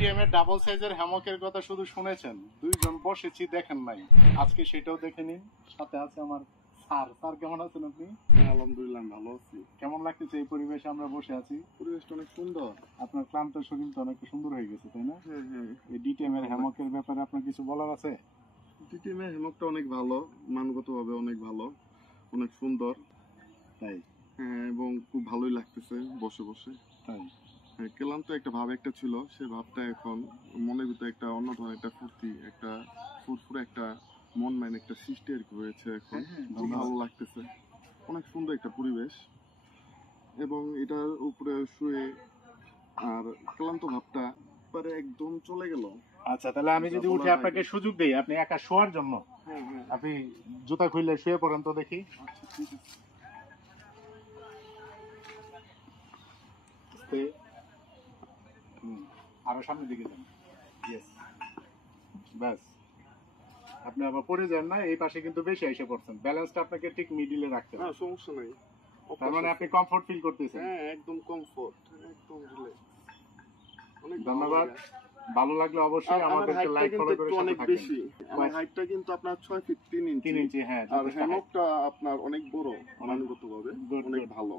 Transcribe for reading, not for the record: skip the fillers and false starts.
DTM এর double সাইজের হ্যামকের কথা শুধু শুনেছেন, দুইজন বসেছি দেখেন নাই, আজকে সেটাও দেখে নিন। সাথে আছে আমার স্যার। স্যার কেমন আছেন আপনি? আলহামদুলিল্লাহ ভালো আছি। কেমন লাগতেছে এই পরিবেশে আমরা বসে আছি? পরিবেশটা অনেক সুন্দর। আপনার ক্লান্ত শরীরটা অনেক সুন্দর হয়ে গেছে, তাই না? হ্যাঁ হ্যাঁ। এই ডিটিএম এর হ্যামকের ব্যাপারে আপনার কিছু বলার আছে? ডিটিএম এর হ্যামকটা অনেক ভালো, মানগতভাবে অনেক ভালো, অনেক সুন্দর। তাই? হ্যাঁ, এবং খুব ভালোই লাগতেছে বসে বসে। তাই? হ্যাঁ, ক্লান্ত একটা ভাব একটা ছিল, সে ভাবটা এখন মনের ভিতরে একটা অন্য ধরনের একটা ফুর্তি, একটা ফুরফুরে একটা মন মাইন্ড একটা সৃষ্টি আর কি হয়েছে এখন। খুব ভালো লাগতেছে, অনেক সুন্দর একটা পরিবেশ। এবং এটার উপরে শুয়ে আর ক্লান্ত ভাবটা পরে একদম চলে গেল। আচ্ছা, তাহলে আমি যদি উঠে আপনাকে সুযোগ দেই আপনি একা শোয়ার জন্য, হ্যাঁ হ্যাঁ। আপনি জুতা খুললে শুয়ে পড়েন তো দেখি। আচ্ছা ঠিক আছে। আরো সামনের দিকে যান। ইয়েস, ব্যাস। আপনি আবার পড়ে যান না, এই পাশে কিন্তু বেশি এসে পড়ছেন। ব্যালেন্সটা আপনাকে ঠিক মিডিলে রাখতে হবে। হ্যাঁ, সমস্যা নাই। তার মানে আপনি কমফোর্ট ফিল করতেছেন? হ্যাঁ, একদম কমফোর্ট, একদম রিল্যাক্স। অনেক ধন্যবাদ। ভালো লাগলে অবশ্যই আমাদেরকে লাইক ফলো করে সাথে অনেক থাকবেন। বেশি। আমার হাইটটা কিন্তু আপনার 6 ফিট 3 ইঞ্চি। 3 ইঞ্চি, হ্যাঁ। আর হ্যামকটা আপনার অনেক বড়, মানগতভাবে অনেক ভালো।